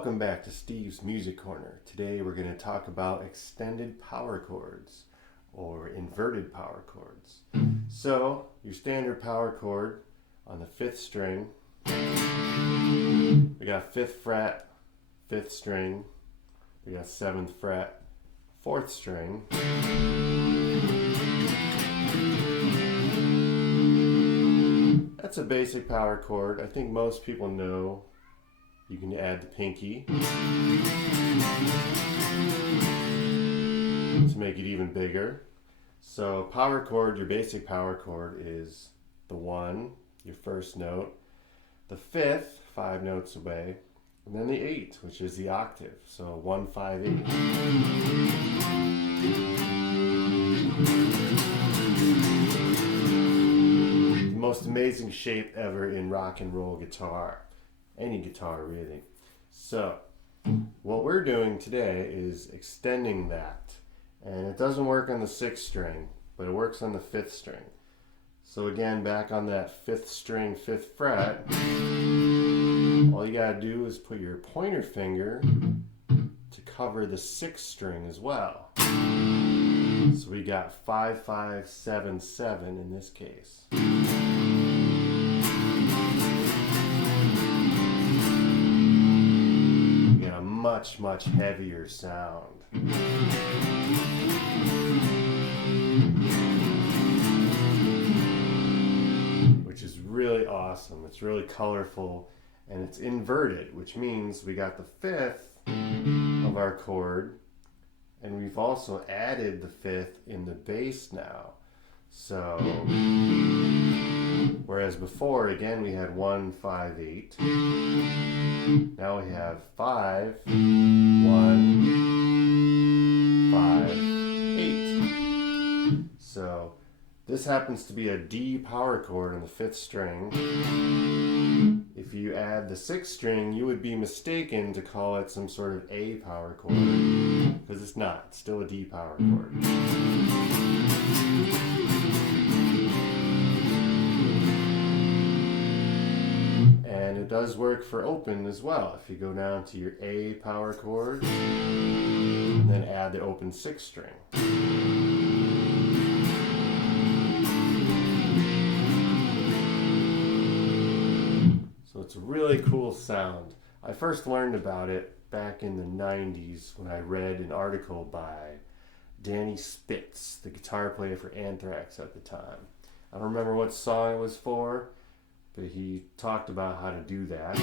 Welcome back to Steve's Music Corner. Today we're going to talk about extended power chords or inverted power chords. So your standard power chord on the 5th string, we got 5th fret, 5th string, we got 7th fret, 4th string, that's a basic power chord. I think most people know you can add the pinky to make it even bigger. So power chord, your basic power chord is the 1, your first note, the 5th, 5 notes away, and then the 8, which is the octave. So 1, 5, 8. The most amazing shape ever in rock and roll guitar. Any guitar really. So what we're doing today is extending that, and it doesn't work on the 6th string, but it works on the 5th string. So again, back on that 5th string, 5th fret, all you gotta do is put your pointer finger to cover the 6th string as well. So we got 5, 5, 7, 7 in this case. Much heavier sound. Which is really awesome. It's really colorful and it's inverted, which means we got the 5th of our chord and we've also added the 5th in the bass now. So whereas before, again, we had 1, 5, 8. Now we have 5, 1, 5, 8. So this happens to be a D power chord on the 5th string. If you add the 6th string, you would be mistaken to call it some sort of A power chord, because it's not. It's still a D power chord. And it does work for open as well. If you go down to your A power chord and then add the open 6th string. So it's a really cool sound. I first learned about it back in the 90s when I read an article by Danny Spitz, the guitar player for Anthrax at the time. I don't remember what song it was for, but he talked about how to do that.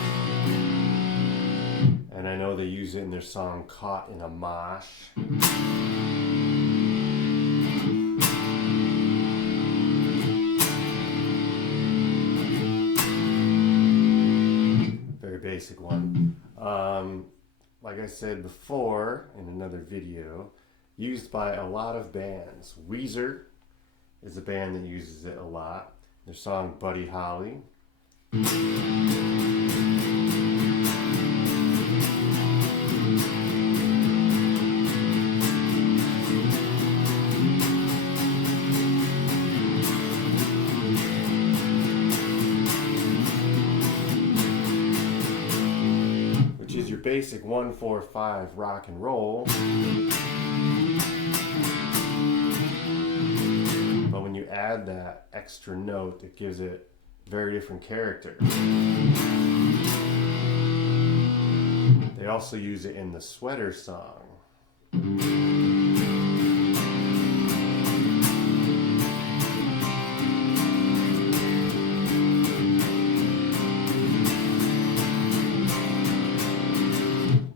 And I know they use it in their song Caught in a Mosh. Very basic one. Like I said before in another video, used by a lot of bands. Weezer is a band that uses it a lot. Their song Buddy Holly. Which is your basic 1, 4, 5 rock and roll. But when you add that extra note, it gives it very different character. They also use it in the Sweater song.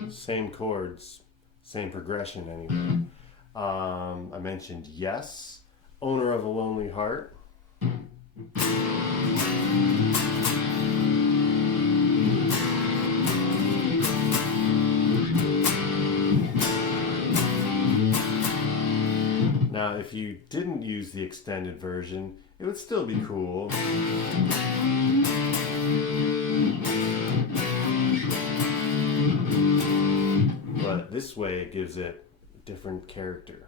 Same chords, same progression anyway. I mentioned Yes, Owner of a Lonely Heart. Now, if you didn't use the extended version, it would still be cool. But this way it gives it a different character.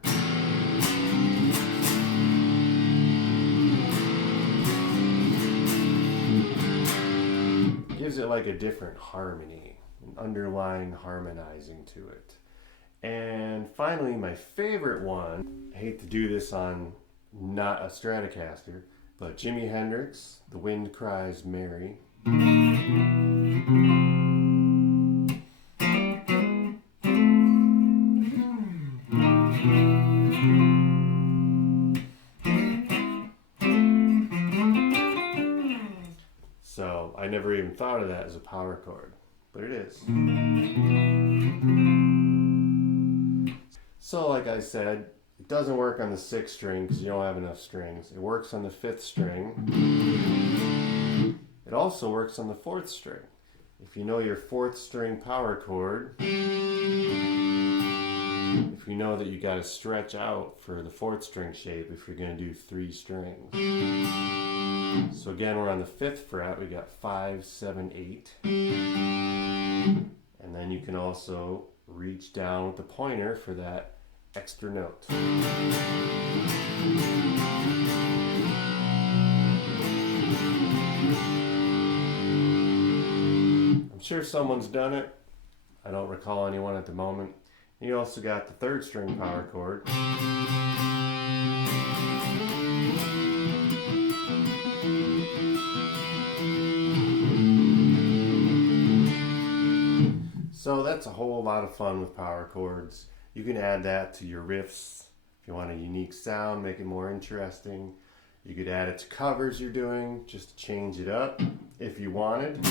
gives it like a different harmony. an underlying harmonizing to it. And finally, my favorite one, I hate to do this on not a Stratocaster, but Jimi Hendrix, The Wind Cries Mary. So I never even thought of that as a power chord, but it is. So like I said, it doesn't work on the 6th string because you don't have enough strings. It works on the 5th string. It also works on the 4th string. If you know your 4th string power chord, if you know that you got to stretch out for the 4th string shape if you're going to do 3 strings. So again, we're on the 5th fret. We got 5, 7, 8. And then you can also reach down with the pointer for that extra note. I'm sure someone's done it. I don't recall anyone at the moment. And you also got the 3rd string power chord. So that's a whole lot of fun with power chords. You can add that to your riffs if you want a unique sound, make it more interesting. You could add it to covers you're doing just to change it up if you wanted.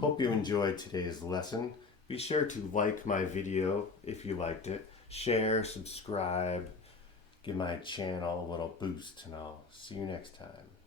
Hope you enjoyed today's lesson. Be sure to like my video if you liked it. Share, subscribe, give my channel a little boost, and I'll see you next time.